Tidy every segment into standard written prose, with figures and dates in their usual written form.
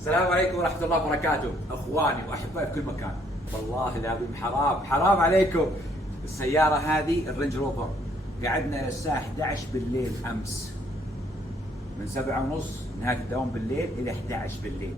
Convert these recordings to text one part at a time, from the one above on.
السلام عليكم ورحمة الله وبركاته، اخواني واحبائي في كل مكان. والله العظيم حرام عليكم. السيارة هذه الرينج روفر قعدنا للساعة 11 بالليل امس، من 7:30 نهاية الدوام بالليل الى 11 بالليل.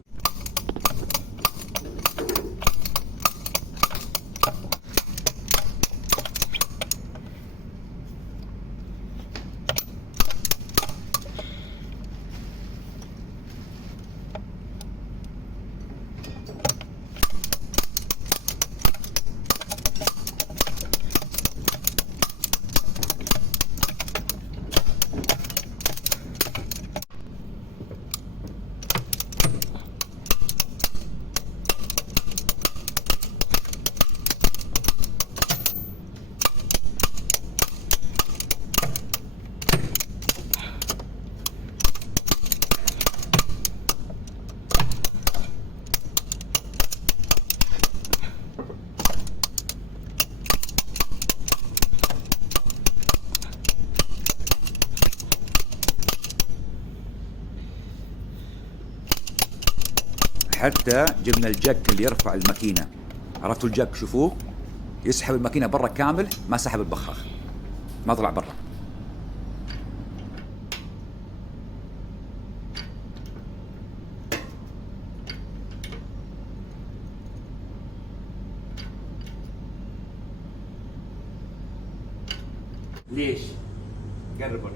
حتى جبنا الجك اللي يرفع الماكينة، عرفتوا الجك؟ شوفوه يسحب الماكينة برا كامل، ما سحب البخاخ، ما طلع برا. ليش؟ قربوا.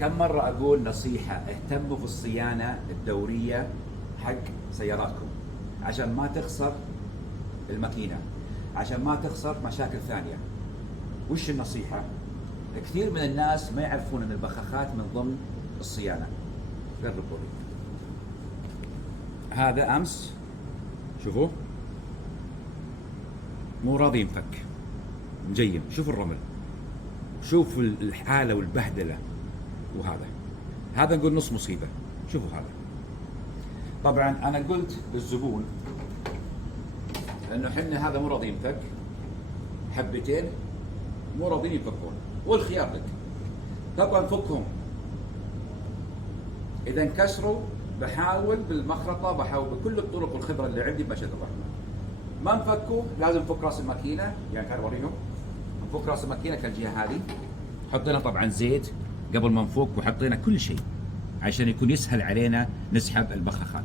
كم مرة أقول نصيحة، اهتموا في الصيانة الدورية حق سياراتكم عشان ما تخسر الماكينة، عشان ما تخسر مشاكل ثانية. وش النصيحة؟ كثير من الناس ما يعرفون أن البخاخات من ضمن الصيانة. قربوا لي. هذا أمس شوفوه مو راضي ينفك، مجيم. شوفوا الرمل، شوفوا الحالة والبهدلة. هذا نقول نص مصيبة. شوفوا هذا. طبعا انا قلت للزبون انه حنا هذا مو راضي ينفك، حبتين مو راضيين ينفكون، والخيار لك. طبعا فكهم، اذا انكسروا بحاول بالمخرطة، بحاول بكل الطرق والخبرة اللي عندي بمشيئة الرحمن. ما انفكوا لازم نفك راس الماكينة، يعني كان اوريهم نفك راس الماكينة كالجهة هذه. حطينا طبعا زيت قبل ما نفك، وحطينا كل شيء عشان يكون يسهل علينا نسحب البخاخات.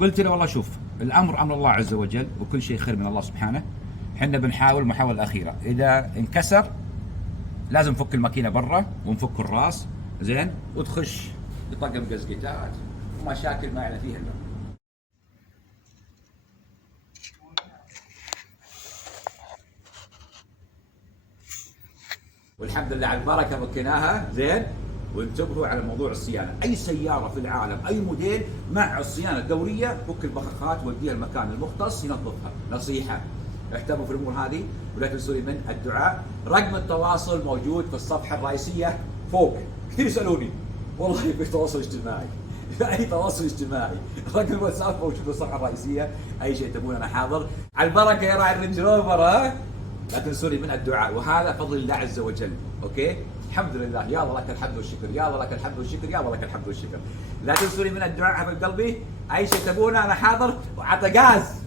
قلت له والله شوف، الامر امر الله عز وجل، وكل شيء خير من الله سبحانه. احنا بنحاول محاولة اخيرة، اذا انكسر لازم نفك الماكينة برا ونفك الراس زين، وتخش بطقم قزقتات ومشاكل ما يعلم فيها الا. والحمد لله على البركه فكيناها زين. وانتبهوا على موضوع الصيانه، اي سياره في العالم اي موديل مع الصيانه الدوريه فك البخاخات وديها المكان المختص ينظفها. نصيحه، اهتموا في الامور هذه، ولا تنسوا لي من الدعاء. رقم التواصل موجود في الصفحه الرئيسيه فوق. كثير يسالوني والله في تواصل اجتماعي اي تواصل اجتماعي، رقم الواتساب موجود في الصفحه الرئيسيه. اي شيء تبون انا حاضر. على البركه يا راعي الرينج روفر، ها؟ لا تنسوني من الدعاء، وهذا فضل الله عز وجل. اوكي؟ الحمد لله، يا الله لك الحمد والشكر، يا الله لك الحمد والشكر، يا الله لك الحمد والشكر. لا تنسوني من الدعاء حبيب قلبي. اي شيء تبونه انا حاضر، وعطى غاز.